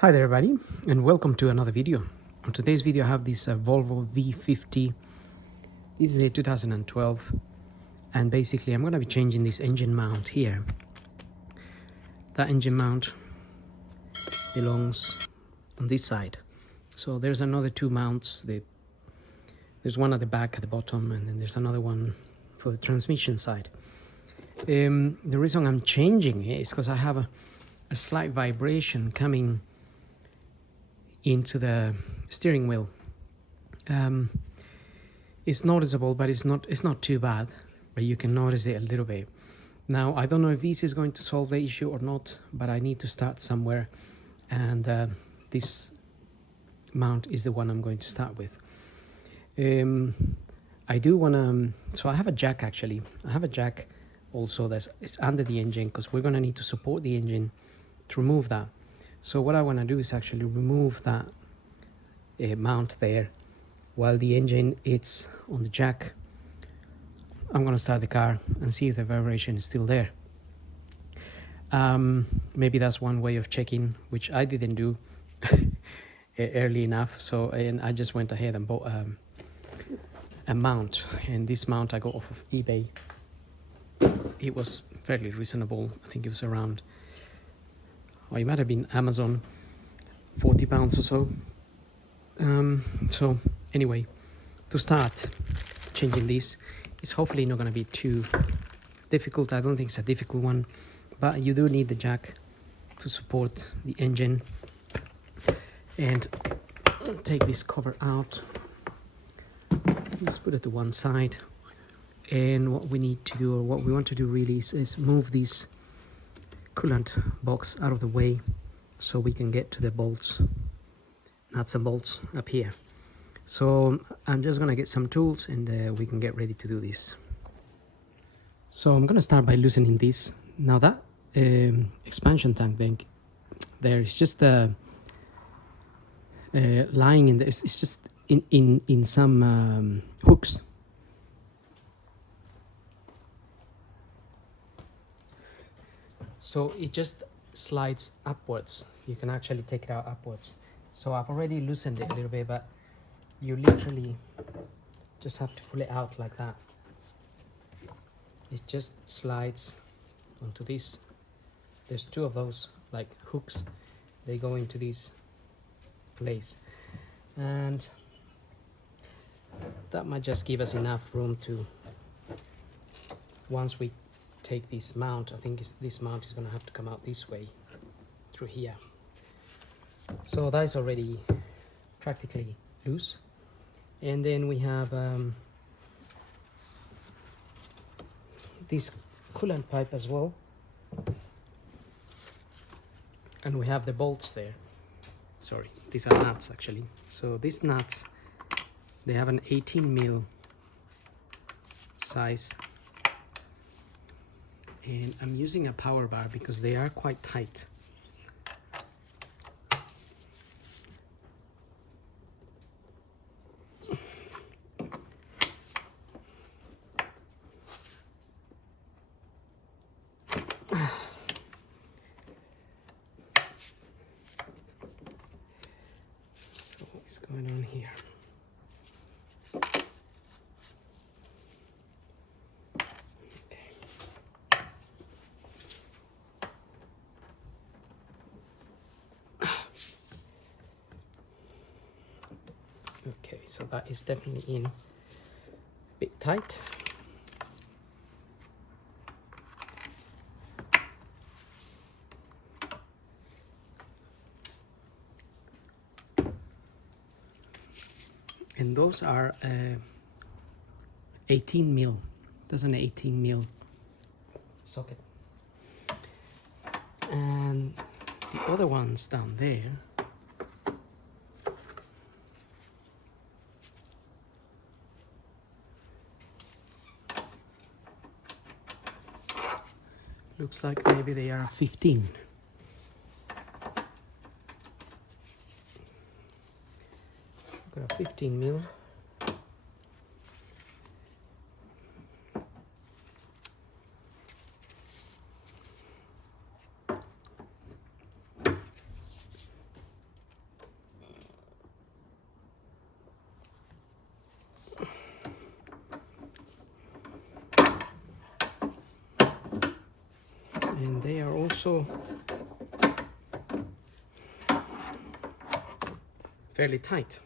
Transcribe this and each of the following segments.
Hi there everybody, and welcome to another video. On today's video I have this Volvo V50. This is a 2012, and basically I'm going to be changing this engine mount here. That engine mount belongs on this side. So there's another two mounts. There's one at the back at the bottom, and then there's another one for the transmission side. The reason I'm changing it is because I have a slight vibration coming into the steering wheel. It's noticeable, but it's not too bad, but you can notice it a little bit. Now I don't know if this is going to solve the issue or not, but I need to start somewhere, and this mount is the one I'm going to start with. I do want to, so I have a jack actually. I have a jack also it's under the engine, because we're going to need to support the engine to remove that. So what I want to do is actually remove that mount there while the engine is on the jack. I'm going to start the car and see if the vibration is still there. Maybe that's one way of checking, which I didn't do early enough. So, and I just went ahead and bought a mount, and this mount I got off of eBay. It was fairly reasonable. I think it was around, or it might have been Amazon, £40 or so. So anyway, to start changing this, it's hopefully not going to be too difficult. I don't think it's a difficult one, but you do need the jack to support the engine. And take this cover out. Let's put it to one side. And what we need to do, or what we want to do really, is move this coolant box out of the way so we can get to the bolts, nuts and bolts up here. So I'm just gonna get some tools, and we can get ready to do this. So I'm gonna start by loosening this. Now that expansion tank there is just lying in there. It's just in some hooks. So it just slides upwards. You can actually take it out upwards. So I've already loosened it a little bit, but you literally just have to pull it out like that. It just slides onto this. There's two of those like hooks. They go into this place, and that might just give us enough room to, once we take this mount, I think this mount is going to have to come out this way through here. So that is already practically loose. And then we have this coolant pipe as well, and we have the bolts there. Sorry, these are nuts actually. So these nuts, they have an 18mm size, and I'm using a power bar because they are quite tight. So what's going on here? Okay, so that is definitely in a bit tight. And those are 18mm. That's an 18mm socket. And the other ones down there, looks like maybe they are 15. Got a 15mm. also fairly tight.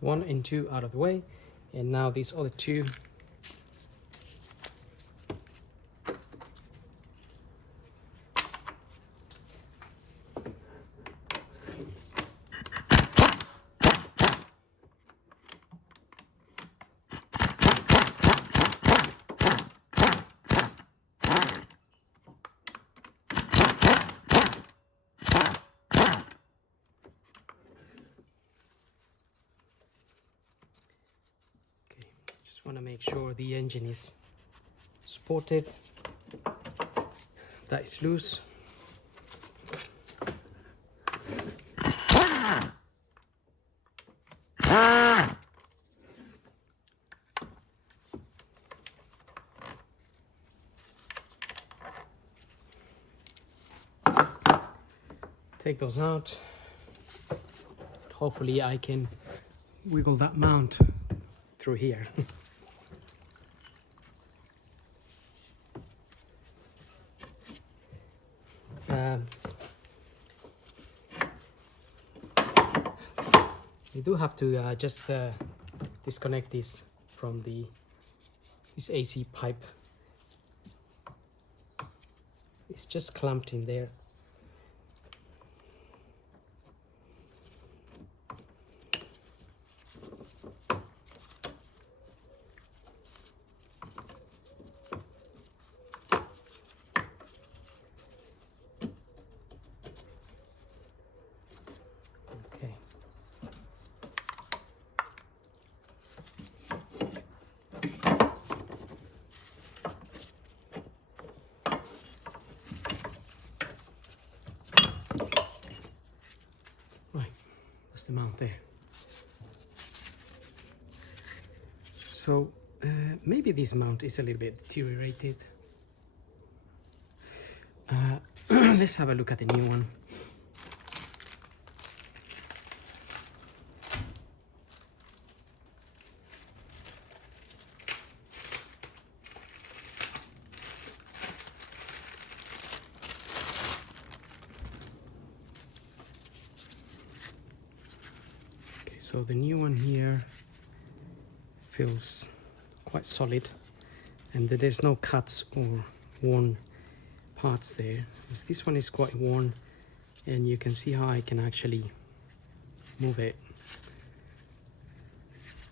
One and two out of the way, and now these other two. Want to make sure the engine is supported, that is loose. Take those out. Hopefully I can wiggle that mount through here. You do have to just disconnect this from this AC pipe. It's just clamped in there. The mount there. So maybe this mount is a little bit deteriorated. Let's have a look at the new one. So the new one here feels quite solid, and there's no cuts or worn parts there. This one is quite worn, and you can see how I can actually move it.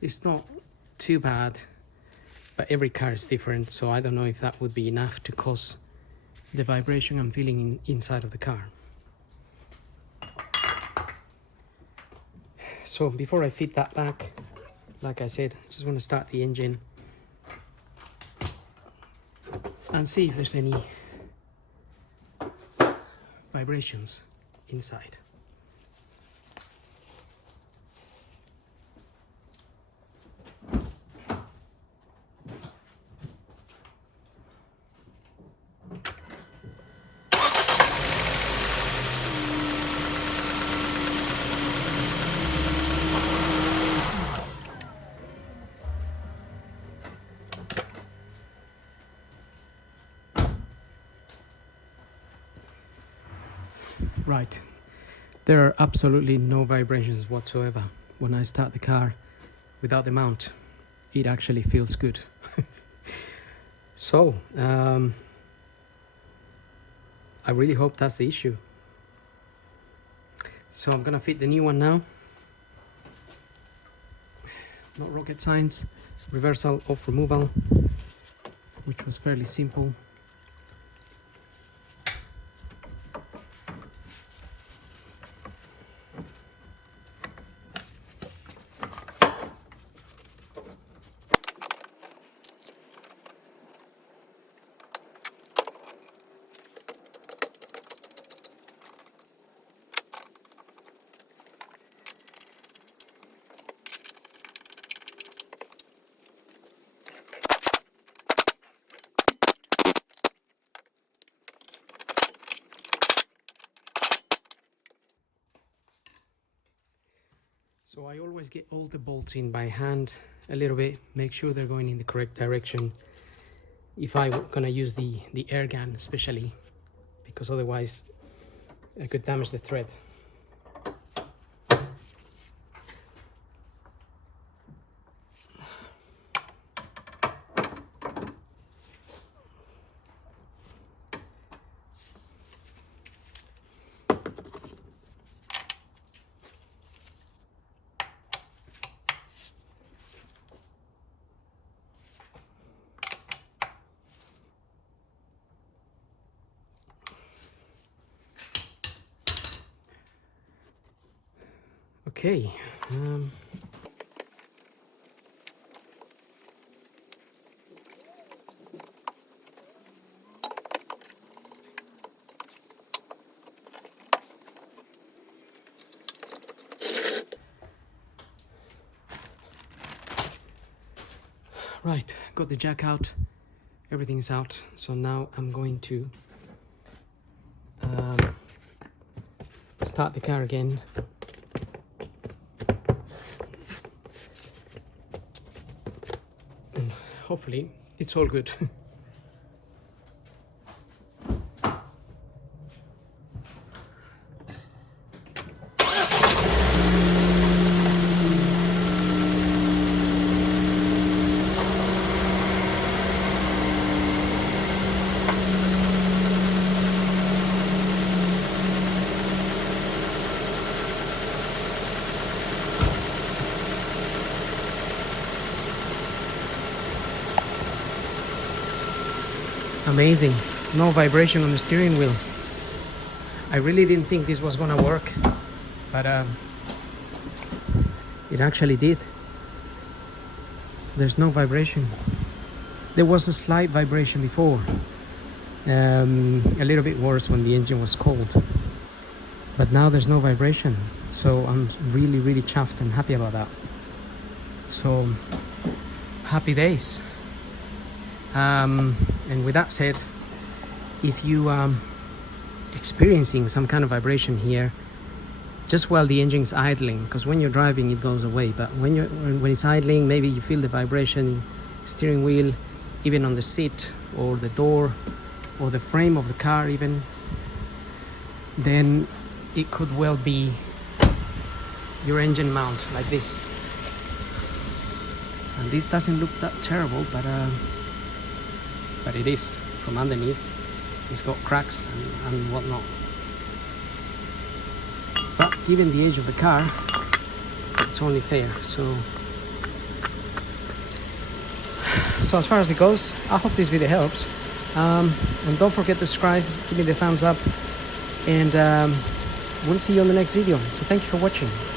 It's not too bad, but every car is different, so I don't know if that would be enough to cause the vibration I'm feeling inside of the car. So before I fit that back, like I said, I just want to start the engine and see if there's any vibrations inside. Right, there are absolutely no vibrations whatsoever. When I start the car without the mount, it actually feels good. So I really hope that's the issue. So I'm gonna fit the new one now. Not rocket science. Reversal off removal, which was fairly simple. So I always get all the bolts in by hand a little bit, make sure they're going in the correct direction. If I were gonna use the air gun especially, because otherwise I could damage the thread. Okay. Right, got the jack out, everything's out. So now I'm going to start the car again. And hopefully it's all good. Amazing, no vibration on the steering wheel. I really didn't think this was gonna work, but it actually did. There's no vibration. There was a slight vibration before, a little bit worse when the engine was cold, but now there's no vibration. So I'm really chuffed and happy about that. So happy days. And with that said, if you experiencing some kind of vibration here just while the engine's idling, because when you're driving it goes away, but when it's idling, maybe you feel the vibration in steering wheel, even on the seat or the door or the frame of the car even, then it could well be your engine mount like this. And this doesn't look that terrible, but it is from underneath. It's got cracks and whatnot. But given the age of the car, it's only fair. So as far as it goes, I hope this video helps. And don't forget to subscribe, give me the thumbs up, and we'll see you on the next video. So thank you for watching.